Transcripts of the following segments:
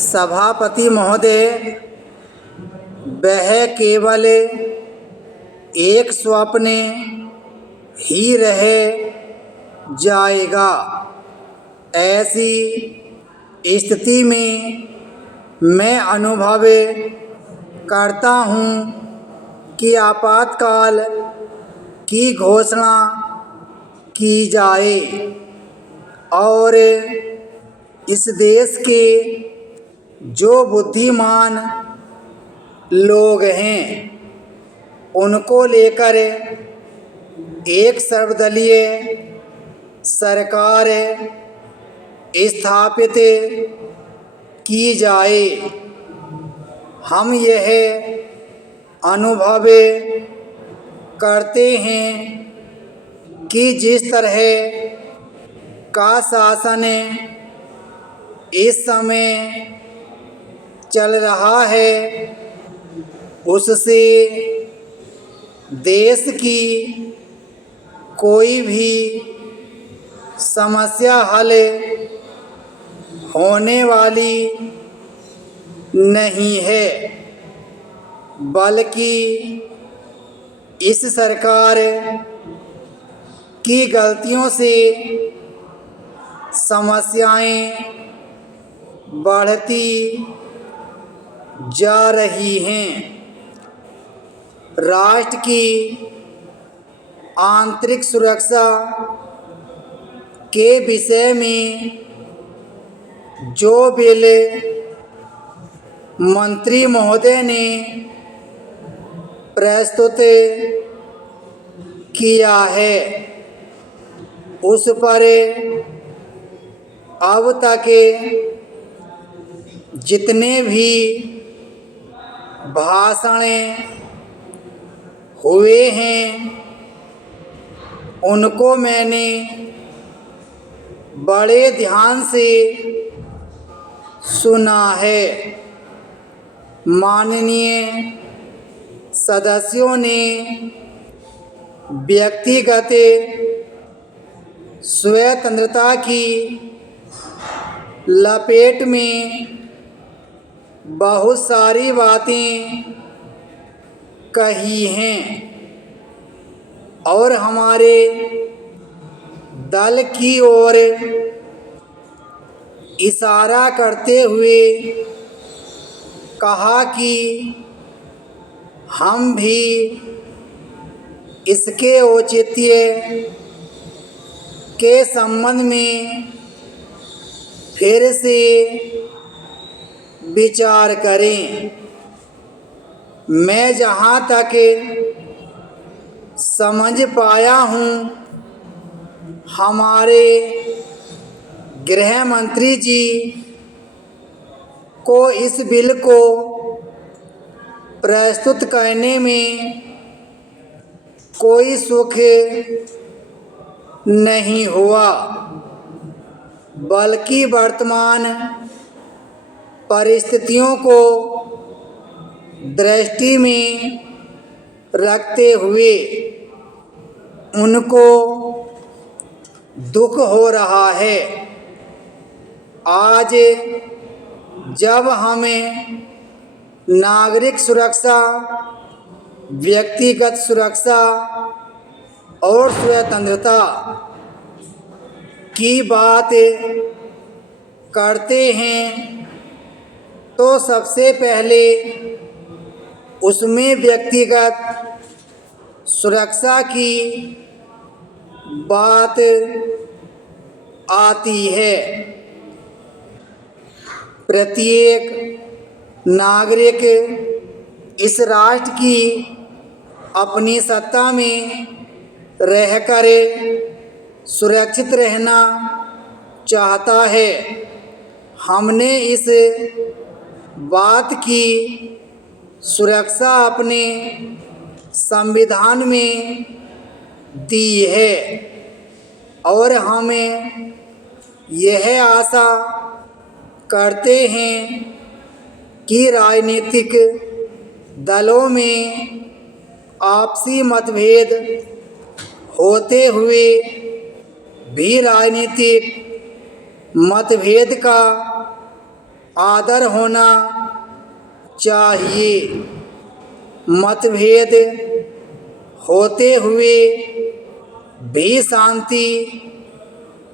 सभापति महोदय, वह केवल एक स्वप्न ही रह जाएगा। ऐसी स्थिति में मैं अनुभव करता हूँ कि आपातकाल की घोषणा की जाए और इस देश के जो बुद्धिमान लोग हैं उनको लेकर एक सर्वदलीय सरकार स्थापित की जाए। हम यह अनुभव करते हैं कि जिस तरह का शासन इस समय चल रहा है उससे देश की कोई भी समस्या हल होने वाली नहीं है, बल्कि इस सरकार की गलतियों से समस्याएं बढ़ती जा रही हैं। राष्ट्र की आंतरिक सुरक्षा के विषय में जो बिल मंत्री महोदय ने प्रस्तुत किया है उस पर अब तक जितने भी भाषण हुए हैं उनको मैंने बड़े ध्यान से सुना है। माननीय सदस्यों ने व्यक्तिगत स्वतंत्रता की लपेट में बहुत सारी बातें कही हैं और हमारे दल की ओर इशारा करते हुए कहा कि हम भी इसके औचित्य के संबंध में फिर से विचार करें। मैं जहाँ तक समझ पाया हूँ हमारे गृह मंत्री जी को इस बिल को प्रस्तुत करने में कोई सुख नहीं हुआ, बल्कि वर्तमान परिस्थितियों को दृष्टि में रखते हुए उनको दुख हो रहा है। आज जब हमें नागरिक सुरक्षा, व्यक्तिगत सुरक्षा और स्वतंत्रता की बात करते हैं तो सबसे पहले उसमें व्यक्तिगत सुरक्षा की बात आती है। प्रत्येक नागरिक इस राष्ट्र की अपनी सत्ता में रहकर सुरक्षित रहना चाहता है। हमने इस बात की सुरक्षा अपने संविधान में दी है और हमें यह आशा करते हैं कि राजनीतिक दलों में आपसी मतभेद होते हुए भी राजनीतिक मतभेद का आदर होना चाहिए। मतभेद होते हुए भी शांति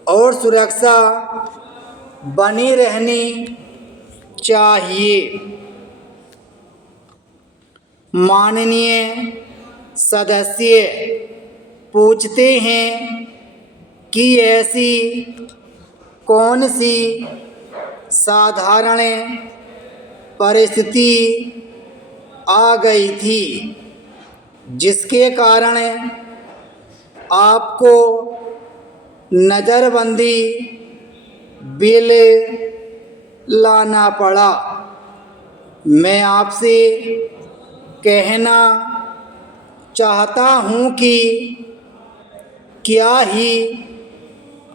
और सुरक्षा बनी रहनी चाहिए। माननीय सदस्य पूछते हैं कि ऐसी कौन सी साधारण परिस्थिति आ गई थी जिसके कारण आपको नज़रबंदी बिल लाना पड़ा। मैं आपसे कहना चाहता हूँ कि क्या ही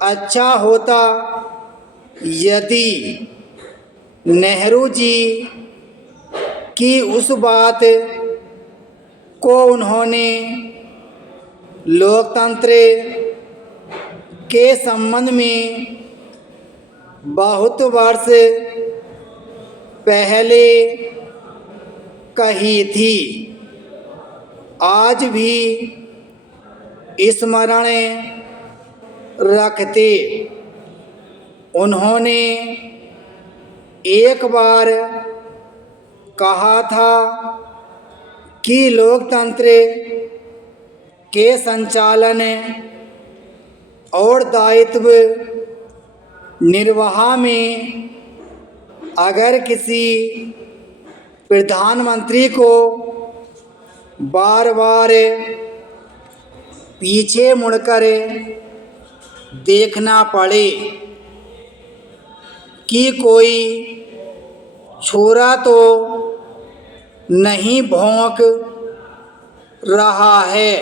अच्छा होता यदि नेहरू जी की उस बात को उन्होंने लोकतंत्र के संबंध में बहुत वर्ष पहले कही थी, आज भी स्मरण रखते। उन्होंने एक बार कहा था कि लोकतंत्र के संचालन और दायित्व निर्वाह में अगर किसी प्रधानमंत्री को बार बार पीछे मुड़कर देखना पड़े कि कोई छोरा तो नहीं भौंक रहा है,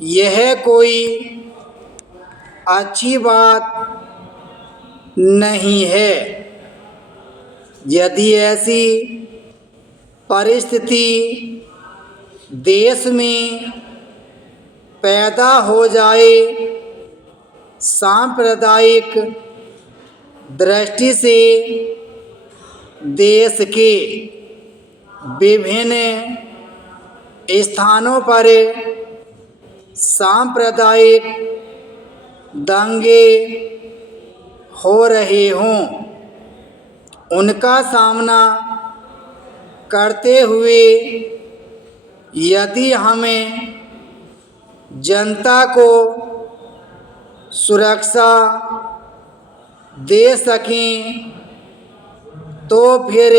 यह कोई अच्छी बात नहीं है। यदि ऐसी परिस्थिति देश में पैदा हो जाए, सांप्रदायिक दृष्टि से देश के विभिन्न स्थानों पर सांप्रदायिक दंगे हो रहे हों, उनका सामना करते हुए यदि हमें जनता को सुरक्षा दे सकें तो फिर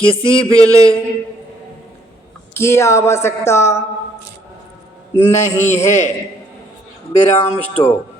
किसी बिल की आवश्यकता नहीं है। विराम स्टॉप।